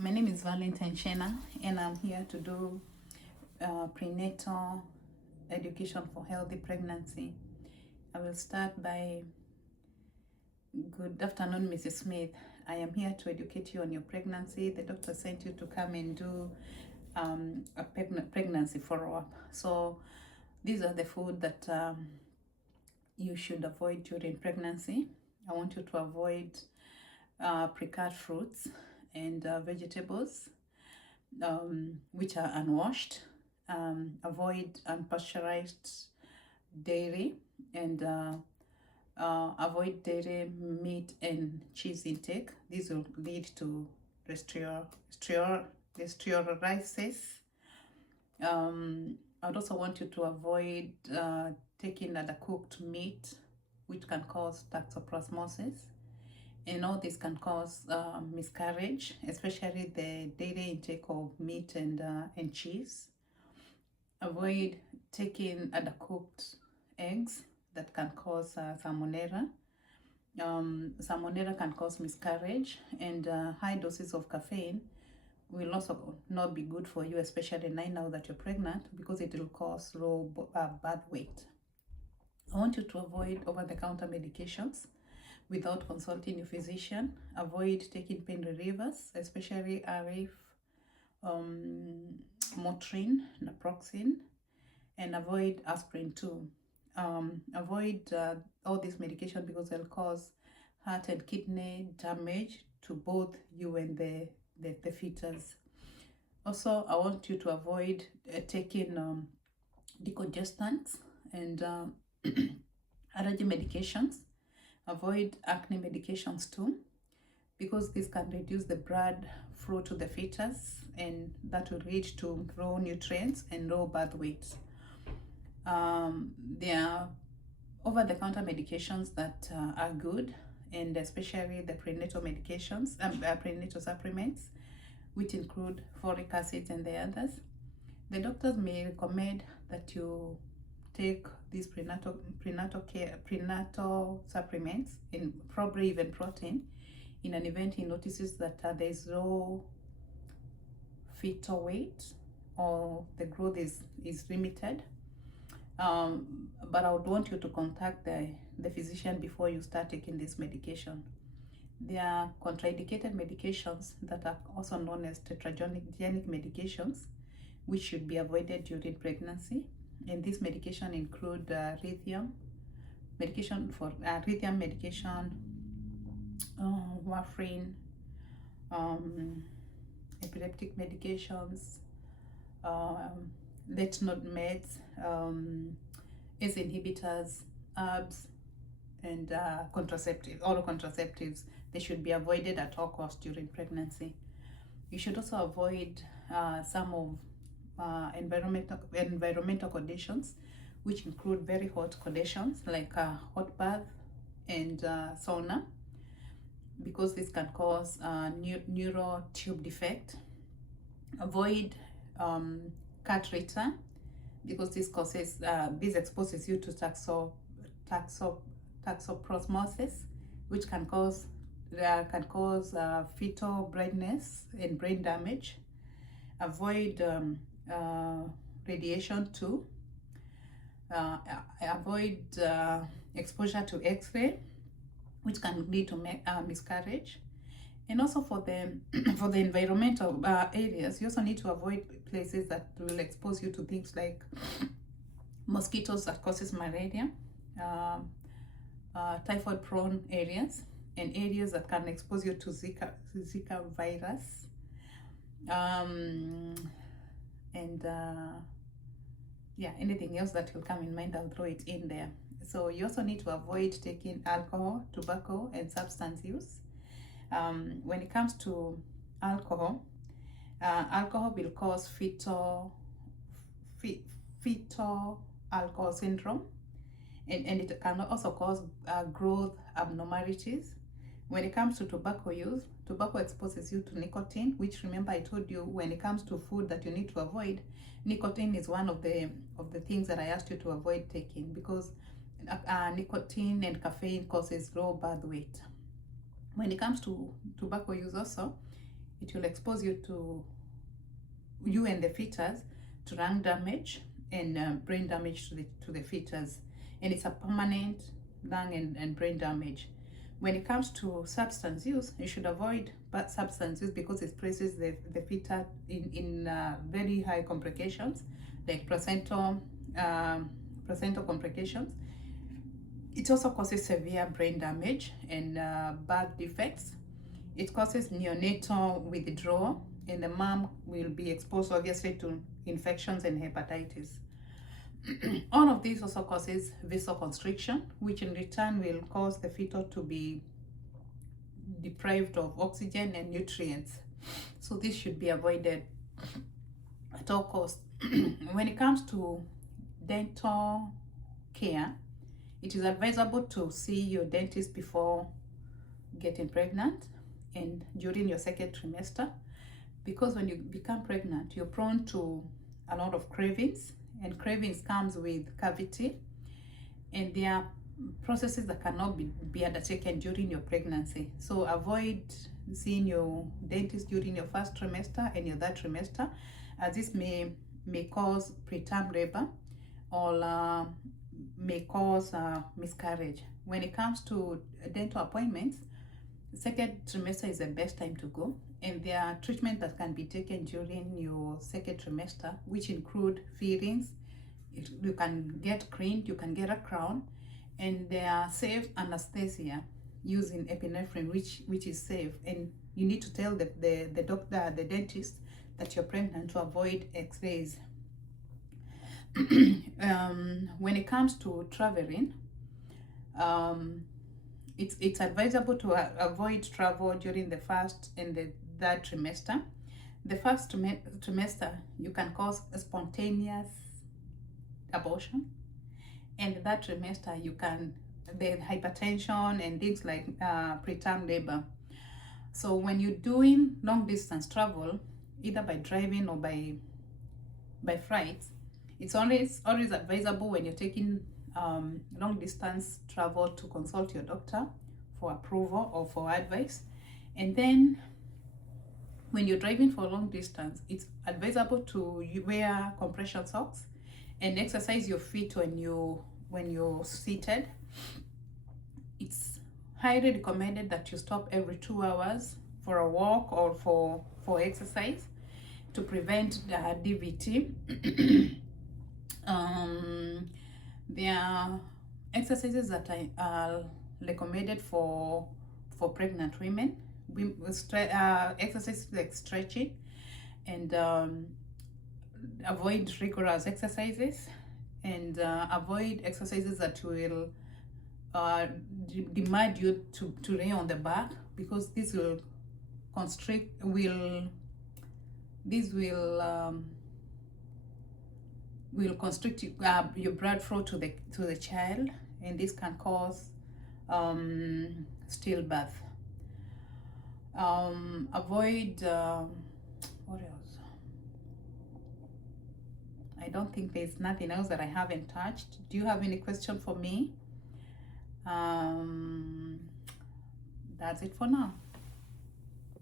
My name is Valentine Shena, and I'm here to do prenatal education for healthy pregnancy. I will start by good afternoon, Mrs. Smith. I am here to educate you on your pregnancy. The doctor sent you to come and do a pregnancy follow-up. So these are the food that you should avoid during pregnancy. I want you to avoid pre-cut fruits and vegetables which are unwashed. Avoid unpasteurized dairy and avoid dairy, meat, and cheese intake. These will lead to osteoporosis. I'd also want you to avoid taking undercooked meat, which can cause toxoplasmosis. And all this can cause miscarriage, especially the dairy intake of meat and cheese. Avoid taking undercooked eggs that can cause salmonella. Salmonella can cause miscarriage, and high doses of caffeine will also not be good for you, especially now that you're pregnant, because it will cause low birth weight. I want you to avoid over-the-counter medications without consulting your physician. Avoid taking pain relievers, especially Arif, Motrin, naproxen, and avoid aspirin too. Avoid all this medication because they'll cause heart and kidney damage to both you and the fetus. Also, I want you to avoid taking decongestants and allergy medications. Avoid acne medications too, because this can reduce the blood flow to the fetus, and that will lead to low nutrients and low birth weight. There are over-the-counter medications that are good, and especially the prenatal medications, prenatal supplements, which include folic acid and the others. The doctors may recommend that you take these prenatal supplements, in probably even protein, in an event he notices that there is low fetal weight or the growth is limited. But I would want you to contact the physician before you start taking this medication. There are contraindicated medications that are also known as tetragenic medications, which should be avoided during pregnancy. And this medication include lithium medication, warfarin, epileptic medications, late not meds, ACE inhibitors, herbs, and oral contraceptives. They should be avoided at all costs during pregnancy. You should also avoid some of environmental conditions, which include very hot conditions like hot bath and sauna, because this can cause neural tube defect. Avoid cat litter, because this exposes you to toxoplasmosis, which can cause fetal blindness and brain damage. Avoid radiation too. Avoid exposure to X-ray, which can lead to miscarriage. And also for the environmental areas, you also need to avoid places that will expose you to things like mosquitoes that causes malaria, typhoid-prone areas, and areas that can expose you to Zika virus. Anything else that will come in mind, I'll throw it in there. So you also need to avoid taking alcohol, tobacco, and substance use. When it comes to alcohol, alcohol will cause fetal alcohol syndrome, and it can also cause growth abnormalities. When it comes to tobacco use, tobacco exposes you to nicotine, which, remember, I told you when it comes to food that you need to avoid, nicotine is one of the things that I asked you to avoid taking, because nicotine and caffeine causes low birth weight. When it comes to tobacco use also, it will expose you and the fetus to lung damage and brain damage to the fetus, and it's a permanent lung and brain damage. When it comes to substance use, you should avoid bad substance use because it places the fetus in very high complications, like placental complications. It also causes severe brain damage and birth defects. It causes neonatal withdrawal, and the mom will be exposed obviously to infections and hepatitis. All of this also causes vasoconstriction, which in return will cause the fetus to be deprived of oxygen and nutrients. So this should be avoided at all costs. When it comes to dental care, it is advisable to see your dentist before getting pregnant and during your second trimester, because when you become pregnant, you're prone to a lot of cravings, and cravings comes with cavity, and there are processes that cannot be undertaken during your pregnancy. So avoid seeing your dentist during your first trimester and your third trimester, as this may cause preterm labor or may cause miscarriage. When it comes to dental appointments, second trimester is the best time to go, and there are treatments that can be taken during your second trimester, which include fillings. You can get cleaned, you can get a crown, and there are safe anesthesia using epinephrine, which is safe, and you need to tell the doctor, the dentist, that you're pregnant to avoid x-rays. When it comes to traveling, it's advisable to avoid travel during the first and the third trimester. The first trimester, you can cause a spontaneous abortion, and the third trimester, you can the hypertension and things like preterm labor. So when you're doing long distance travel, either by driving or by flights, it's always advisable when you're taking long distance travel to consult your doctor for approval or for advice. And then when you're driving for long distance, it's advisable to wear compression socks and exercise your feet when you're seated. It's highly recommended that you stop every 2 hours for a walk or for exercise to prevent the DVT. There are exercises that are recommended for pregnant women. Exercises like stretching, and avoid rigorous exercises, and avoid exercises that will demand you to lay on the back, because this will constrict your blood flow to the child, and this can cause stillbirth. Avoid what else? I don't think there's nothing else that I haven't touched. Do you have any question for me? That's it for now.